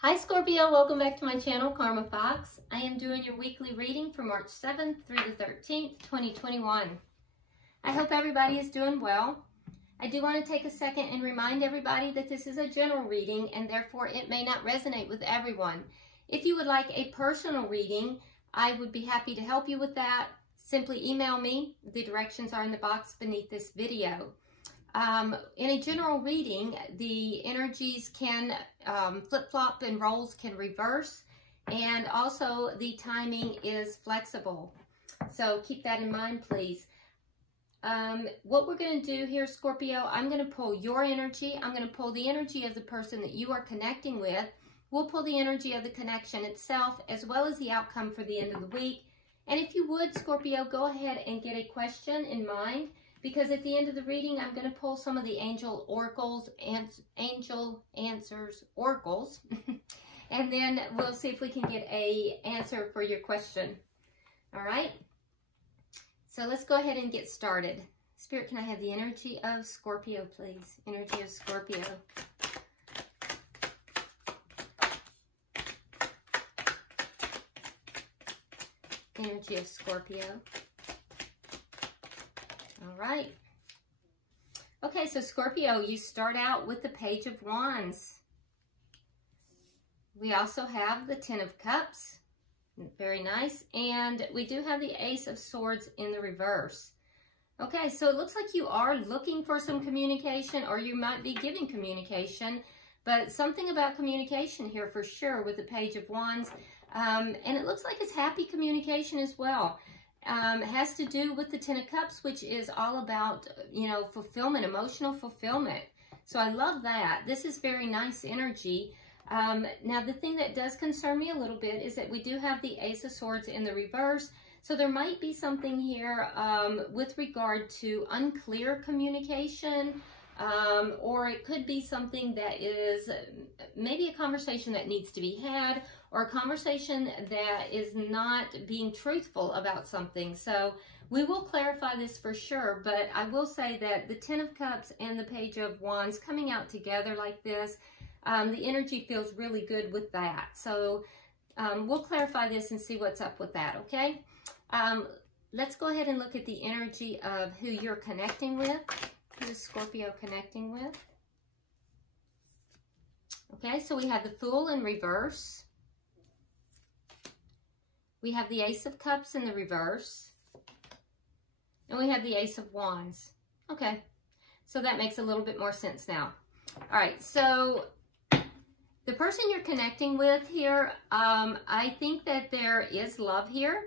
Hi Scorpio, welcome back to my channel, Karma Fox. I am doing your weekly reading for March 7th through the 13th, 2021. I hope everybody is doing well. I do want to take a second and remind everybody that this is a general reading and therefore it may not resonate with everyone. If you would like a personal reading, I would be happy to help you with that. Simply email me. The directions are in the box beneath this video. In a general reading, the energies can flip-flop and roles can reverse, and also the timing is flexible. So keep that in mind, please. What we're going to do here, Scorpio, I'm going to pull your energy. I'm going to pull the energy of the person that you are connecting with. We'll pull the energy of the connection itself, as well as the outcome for the end of the week. And if you would, Scorpio, go ahead and get a question in mind, because at the end of the reading, I'm going to pull some of the angel oracles, angel answers oracles, and then we'll see if we can get a answer for your question. All right? So let's go ahead and get started. Spirit, can I have the energy of Scorpio, please? Energy of Scorpio. Energy of Scorpio. All right. Okay, so Scorpio, you start out with the Page of Wands. We also have the Ten of Cups. Very nice. And we do have the Ace of Swords in the reverse. Okay, so it looks like you are looking for some communication, or you might be giving communication, but something about communication here for sure with the Page of Wands. And it looks like it's happy communication as well. It has to do with the Ten of Cups, which is all about, fulfillment, emotional fulfillment. So I love that. This is very nice energy. Now, the thing that does concern me a little bit is that we do have the Ace of Swords in the reverse. So there might be something here with regard to unclear communication, or it could be something that is maybe a conversation that needs to be had, or a conversation that is not being truthful about something. So we will clarify this for sure, but I will say that the Ten of Cups and the Page of Wands coming out together like this, the energy feels really good with that. So we'll clarify this and see what's up with that, okay? Let's go ahead and look at the energy of who you're connecting with. Who is Scorpio connecting with? Okay, so we have the Fool in reverse. We have the Ace of Cups in the reverse. And we have the Ace of Wands. Okay, so that makes a little bit more sense now. All right, so the person you're connecting with here, I think that there is love here,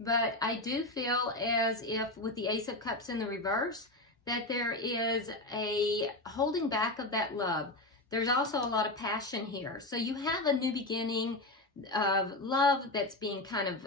but I do feel as if with the Ace of Cups in the reverse, that there is a holding back of that love. There's also a lot of passion here. So you have a new beginning of love that's being kind of,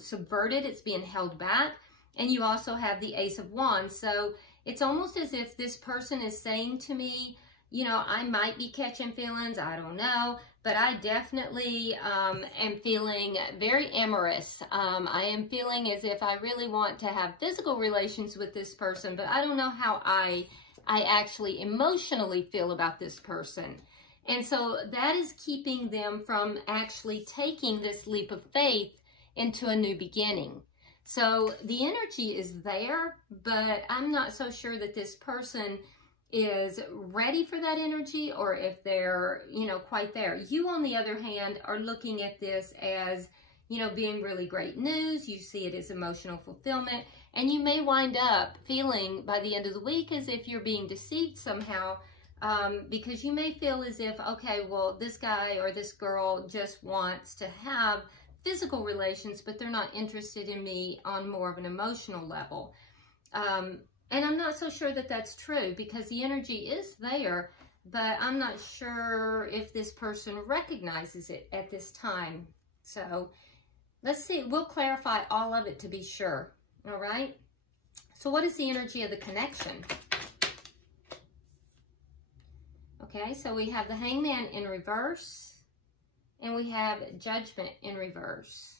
subverted. It's being held back. And you also have the Ace of Wands. So it's almost as if this person is saying to me, I might be catching feelings, I don't know, but I definitely am feeling very amorous. I am feeling as if I really want to have physical relations with this person, but I don't know how I actually emotionally feel about this person. And so that is keeping them from actually taking this leap of faith into a new beginning. So the energy is there, but I'm not so sure that this person is ready for that energy, or if they're, quite there. You, on the other hand, are looking at this as, being really great news. You see it as emotional fulfillment, and you may wind up feeling by the end of the week as if you're being deceived somehow, because you may feel as if, okay, well, this guy or this girl just wants to have physical relations, but they're not interested in me on more of an emotional level. And I'm not so sure that that's true, because the energy is there, but I'm not sure if this person recognizes it at this time. So let's see. We'll clarify all of it to be sure. All right. So what is the energy of the connection? Okay. So we have the Hangman in reverse, and we have Judgment in reverse.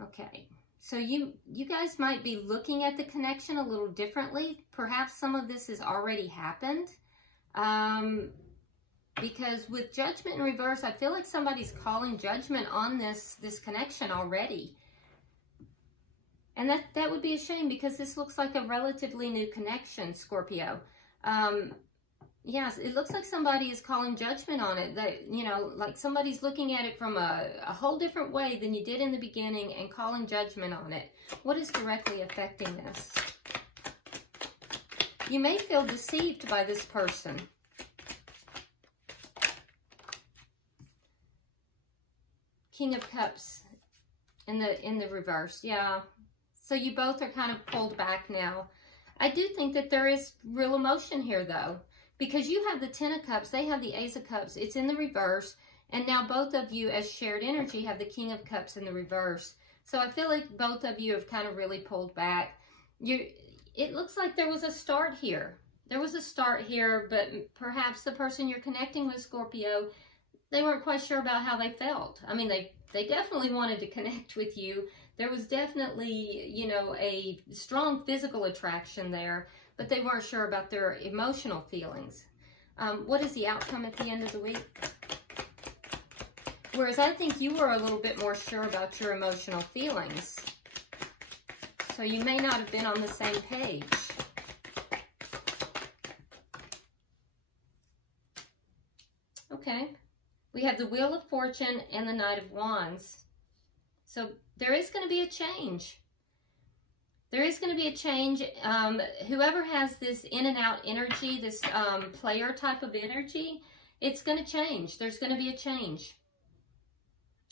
Okay. So you guys might be looking at the connection a little differently. Perhaps some of this has already happened. because with Judgment in reverse, I feel like somebody's calling judgment on this connection already. And that would be a shame, because this looks like a relatively new connection, Scorpio. Yes, it looks like somebody is calling judgment on it. That, you know, like somebody's looking at it from a whole different way than you did in the beginning and calling judgment on it. What is directly affecting this? You may feel deceived by this person. King of Cups in the reverse. Yeah. So you both are kind of pulled back now. I do think that there is real emotion here, though, because you have the Ten of Cups, they have the Ace of Cups. It's in the reverse, and now both of you as shared energy have the King of Cups in the reverse. So I feel like both of you have kind of really pulled back. It looks like there was a start here. There was a start here, but perhaps the person you're connecting with, Scorpio, they weren't quite sure about how they felt. I mean, they definitely wanted to connect with you. There was definitely, you know, a strong physical attraction there, but they weren't sure about their emotional feelings. What is the outcome at the end of the week? Whereas I think you were a little bit more sure about your emotional feelings. So you may not have been on the same page. Okay. We have the Wheel of Fortune and the Knight of Wands. So there is going to be a change. There is going to be a change. Whoever has this in and out energy, this player type of energy, it's going to change. There's going to be a change.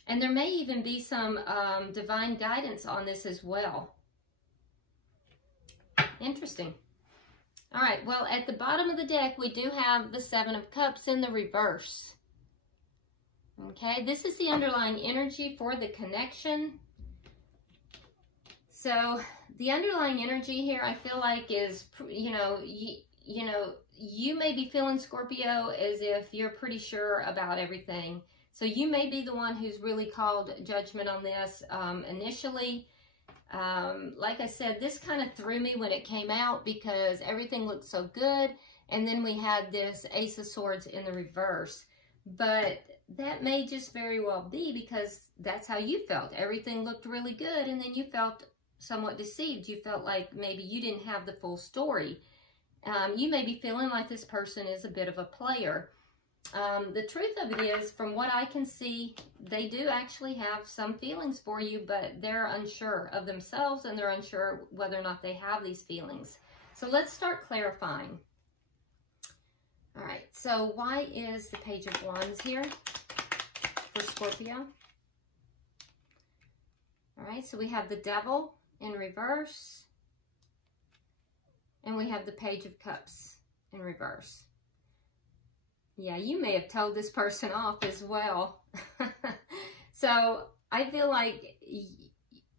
And there may even be some divine guidance on this as well. Interesting. All right, well, at the bottom of the deck, we do have the Seven of Cups in the reverse. Okay, this is the underlying energy for the connection. So the underlying energy here, I feel like, is, you know, you may be feeling, Scorpio, as if you're pretty sure about everything. So you may be the one who's really called judgment on this initially. Like I said, this kind of threw me when it came out because everything looked so good. And then we had this Ace of Swords in the reverse. But that may just very well be because that's how you felt. Everything looked really good, and then you felt somewhat deceived. You felt like maybe you didn't have the full story. You may be feeling like this person is a bit of a player. The truth of it is, from what I can see, they do actually have some feelings for you, but they're unsure of themselves, and they're unsure whether or not they have these feelings. So let's start clarifying. All right, so why is the Page of Wands here for Scorpio? All right, so we have the Devil in reverse, and we have the Page of Cups in reverse. Yeah, you may have told this person off as well. So I feel like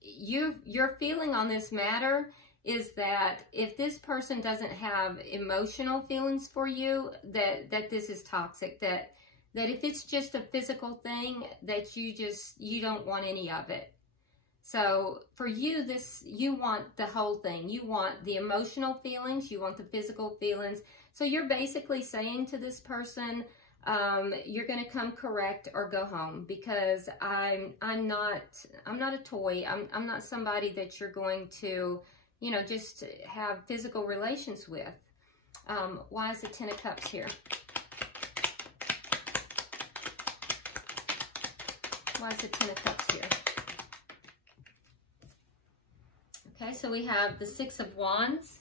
your feeling on this matter is that if this person doesn't have emotional feelings for you, that this is toxic, that if it's just a physical thing, that you don't want any of it. So for you, you want the whole thing. You want the emotional feelings, you want the physical feelings. So you're basically saying to this person, you're going to come correct or go home, because I'm not a toy. I'm not somebody that you're going to, you know, just have physical relations with. Why is the Ten of Cups here? Why is the Ten of Cups here? Okay, so we have the Six of Wands.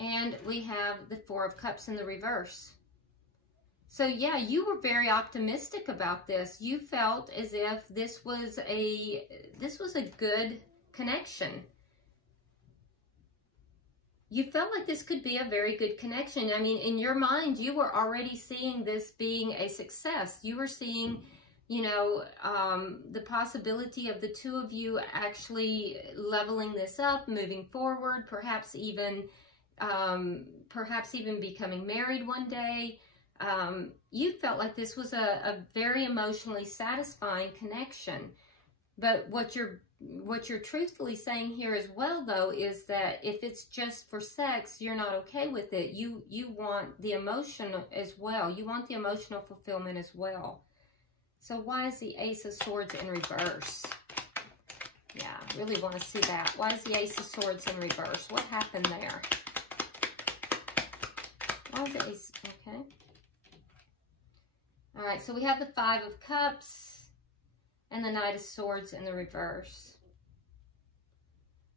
And we have the Four of Cups in the reverse. So yeah, you were very optimistic about this. You felt as if this was a good connection. You felt like this could be a very good connection. I mean, in your mind, you were already seeing this being a success. You were seeing, you know, the possibility of the two of you actually leveling this up, moving forward, perhaps even becoming married one day. You felt like this was a very emotionally satisfying connection. But what you're what you're truthfully saying here as well, though, is that if it's just for sex, you're not okay with it. You want the emotion as well. You want the emotional fulfillment as well. So why is the Ace of Swords in reverse? Yeah, I really want to see that. Why is the Ace of Swords in reverse? What happened there? Why is the Ace? Okay. All right, so we have the Five of Cups and the Knight of Swords in the reverse.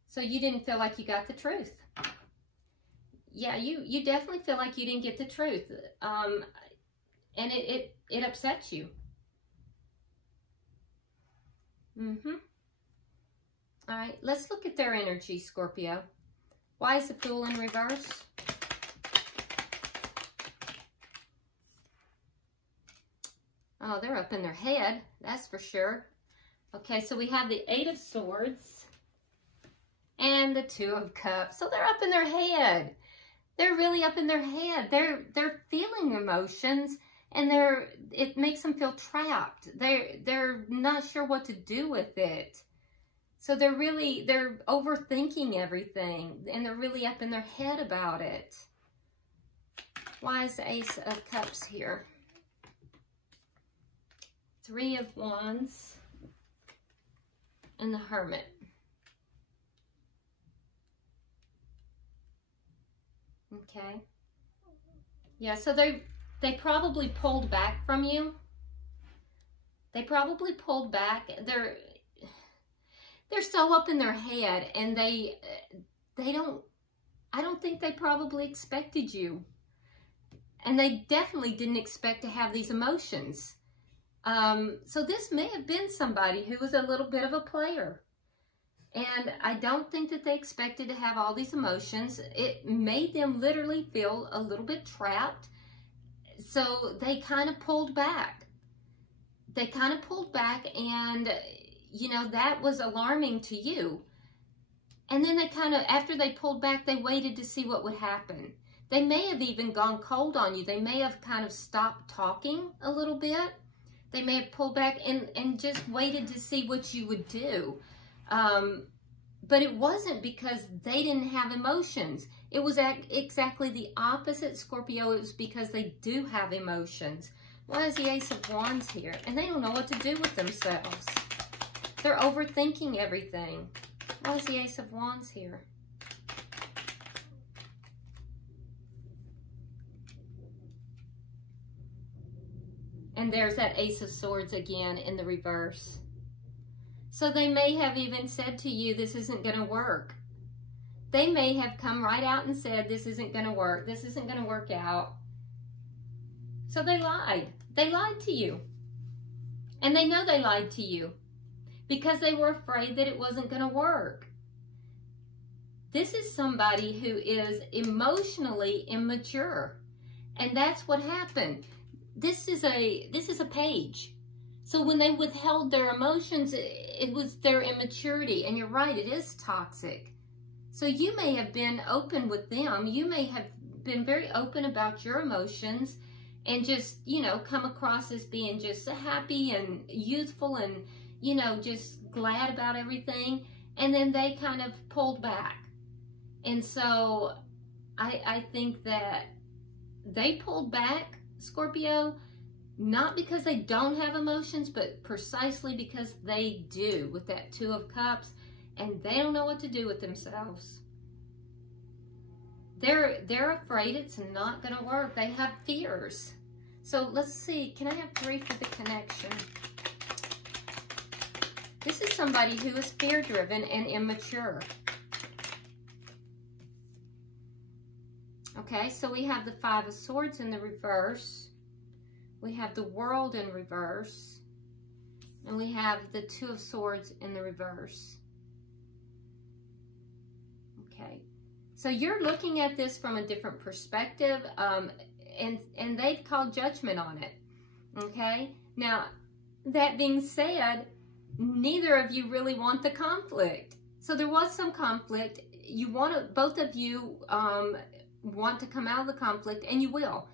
So you didn't feel like you got the truth. Yeah, you definitely feel like you didn't get the truth. And it upsets you. All right, let's look at their energy, Scorpio. Why is the Fool in reverse? Oh, they're up in their head, that's for sure. Okay, so we have the Eight of Swords and the Two of Cups. So they're up in their head. They're really up in their head. They're feeling emotions, and it makes them feel trapped. They're not sure what to do with it. So they're overthinking everything, and they're really up in their head about it. Why is the Ace of Cups here? Three of Wands and the Hermit. Okay. Yeah, so they probably pulled back from you. They probably pulled back. They're so up in their head, and I don't think they probably expected you. And they definitely didn't expect to have these emotions. So this may have been somebody who was a little bit of a player. And I don't think that they expected to have all these emotions. It made them literally feel a little bit trapped. So they kind of pulled back. They kind of pulled back, and, you know, that was alarming to you. And then they kind of, after they pulled back, they waited to see what would happen. They may have even gone cold on you. They may have kind of stopped talking a little bit. They may have pulled back and just waited to see what you would do. But it wasn't because they didn't have emotions. It was exactly the opposite, Scorpio. It was because they do have emotions. Why is the Ace of Wands here? And they don't know what to do with themselves. They're overthinking everything. Why is the Ace of Wands here? And there's that Ace of Swords again in the reverse. So they may have even said to you, this isn't going to work. They may have come right out and said, this isn't going to work. This isn't going to work out. So they lied. They lied to you. And they know they lied to you because they were afraid that it wasn't going to work. This is somebody who is emotionally immature. And that's what happened. This is a page. So when they withheld their emotions, it was their immaturity. And you're right, it is toxic. So you may have been open with them. You may have been very open about your emotions and just, you know, come across as being just happy and youthful and, you know, just glad about everything. And then they kind of pulled back. And so I think that they pulled back, Scorpio, not because they don't have emotions, but precisely because they do with that Two of Cups, and they don't know what to do with themselves. They're afraid it's not going to work. They have fears. So let's see. Can I have 3 for the connection? This is somebody who is fear-driven and immature. Okay, so we have the Five of Swords in the reverse. We have the World in reverse. And we have the Two of Swords in the reverse. Okay, so you're looking at this from a different perspective, and they've called judgment on it. Okay, now that being said, neither of you really want the conflict. So there was some conflict. Both of you want to come out of the conflict, and you will.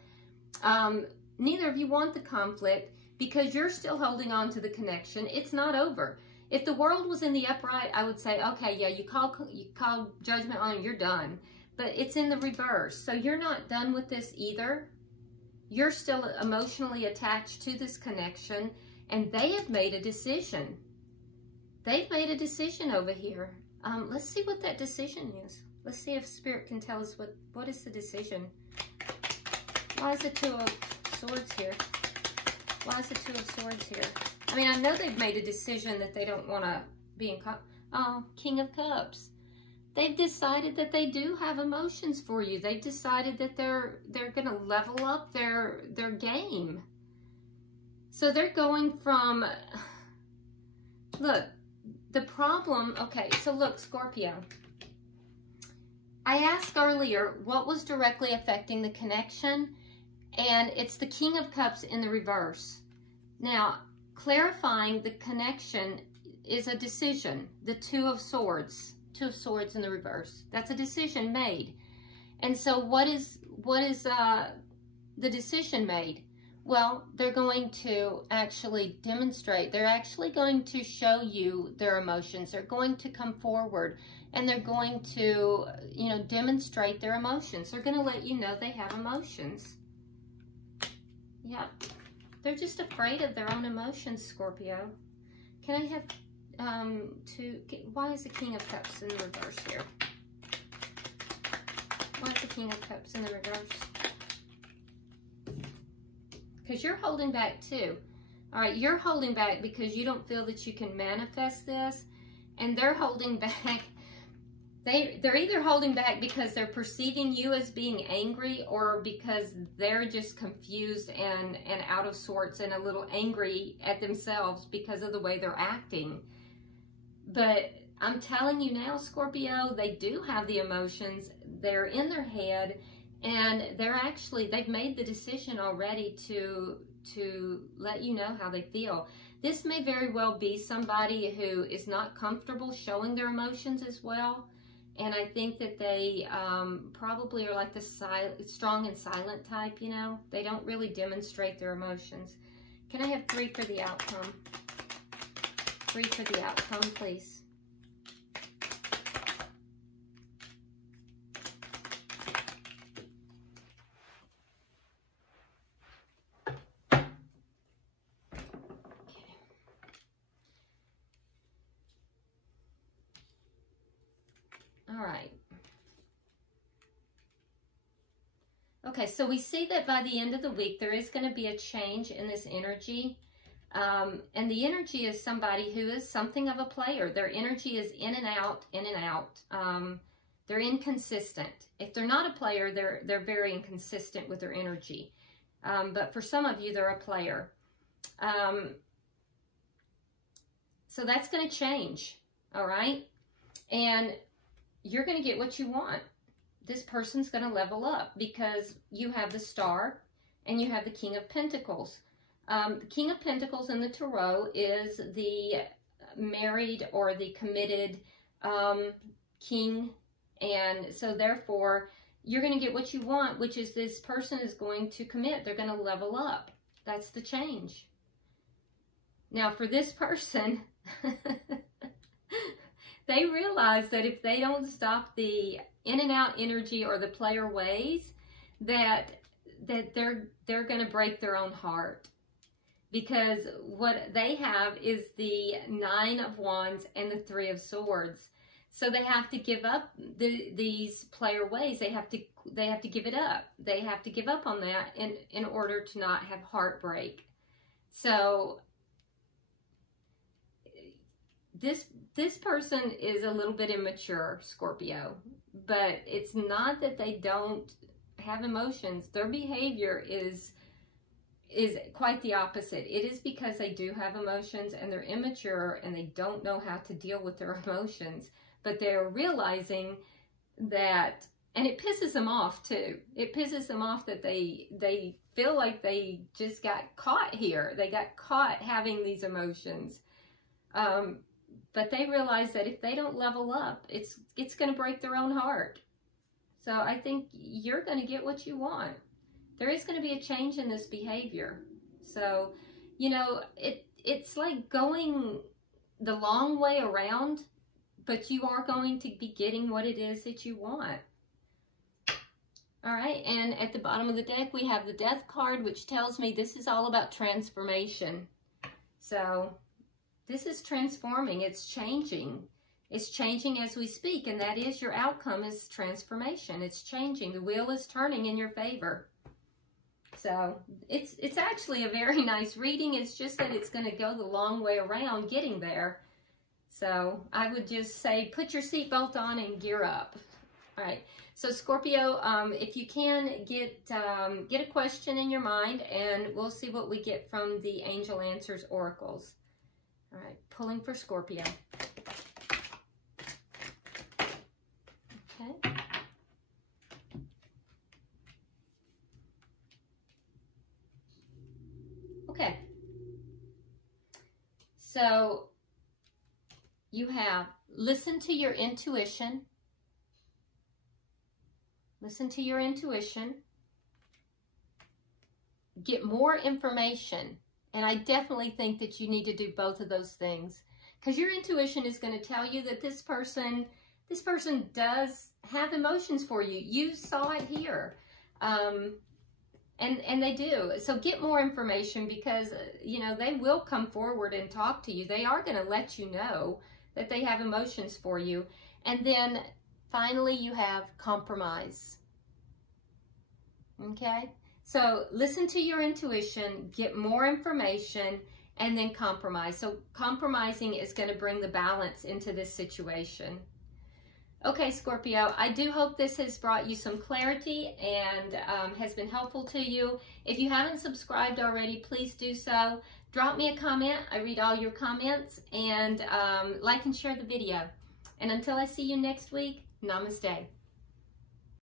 Neither of you want the conflict because you're still holding on to the connection. It's not over. If the world was in the upright, I would say, okay, yeah, you call judgment on, you're done. But it's in the reverse. So you're not done with this either. You're still emotionally attached to this connection, and they have made a decision. They've made a decision over here. Let's see what that decision is. Let's see if Spirit can tell us what is the decision. Why is the Two of Swords here? Why is the Two of Swords here? I mean, I know they've made a decision that they don't want to be in... King of Cups. They've decided that they do have emotions for you. They've decided that they're going to level up their game. So they're going from... Look, the problem... Okay, so look, Scorpio. I asked earlier what was directly affecting the connection, and it's the King of Cups in the reverse. Now, clarifying the connection is a decision. The Two of Swords in the reverse. That's a decision made. And so what is the decision made? Well, they're going to actually demonstrate. They're actually going to show you their emotions. They're going to come forward and they're going to, you know, demonstrate their emotions. They're going to let you know they have emotions. Yeah. They're just afraid of their own emotions, Scorpio. Can I have why is the King of Cups in the reverse here? Why is the King of Cups in the reverse? Because you're holding back too. All right, you're holding back because you don't feel that you can manifest this, and they're holding back. They're either holding back because they're perceiving you as being angry, or because they're just confused and out of sorts and a little angry at themselves because of the way they're acting. But I'm telling you now, Scorpio, they do have the emotions. They're in their head, and they've made the decision already to let you know how they feel. This may very well be somebody who is not comfortable showing their emotions as well. And I think that they probably are like the strong and silent type, you know. They don't really demonstrate their emotions. Can I have 3 for the outcome? 3 for the outcome, please. All right. Okay, so we see that by the end of the week, there is going to be a change in this energy. And the energy is somebody who is something of a player. Their energy is in and out, in and out. They're inconsistent. If they're not a player, they're very inconsistent with their energy. But for some of you, they're a player. So that's going to change, all right? And you're going to get what you want. This person's going to level up because you have the Star and you have the King of Pentacles. The King of Pentacles in the Tarot is the married or the committed king. And so therefore, you're going to get what you want, which is this person is going to commit. They're going to level up. That's the change. Now, for this person, they realize that if they don't stop the in and out energy or the player ways, that they're going to break their own heart. Because what they have is the 9 of Wands and the 3 of Swords. So they have to give up these player ways. They have to give it up. They have to give up on that in order to not have heartbreak. So this person is a little bit immature, Scorpio, but it's not that they don't have emotions. Their behavior is quite the opposite. It is because they do have emotions and they're immature and they don't know how to deal with their emotions, but they're realizing that, and it pisses them off too. It pisses them off that they feel like they just got caught here. They got caught having these emotions. But they realize that if they don't level up, it's going to break their own heart. So I think you're going to get what you want. There is going to be a change in this behavior. So, you know, it's like going the long way around, but you are going to be getting what it is that you want. All right, and at the bottom of the deck, we have the Death card, which tells me this is all about transformation. So this is transforming. It's changing. It's changing as we speak, and that is your outcome is transformation. It's changing. The wheel is turning in your favor. So it's actually a very nice reading. It's just that it's going to go the long way around getting there. So I would just say put your seatbelt on and gear up. All right. So Scorpio, if you can get a question in your mind, and we'll see what we get from the Angel Answers Oracles. All right, pulling for Scorpio. Okay. Okay. So you have listen to your intuition. Listen to your intuition. Get more information. And I definitely think that you need to do both of those things, because your intuition is going to tell you that this person does have emotions for you. You saw it here. And they do. So get more information, because, you know, they will come forward and talk to you. They are going to let you know that they have emotions for you. And then finally, you have compromise. Okay? So listen to your intuition, get more information, and then compromise. So compromising is going to bring the balance into this situation. Okay, Scorpio, I do hope this has brought you some clarity and has been helpful to you. If you haven't subscribed already, please do so. Drop me a comment. I read all your comments, and like and share the video. And until I see you next week, namaste.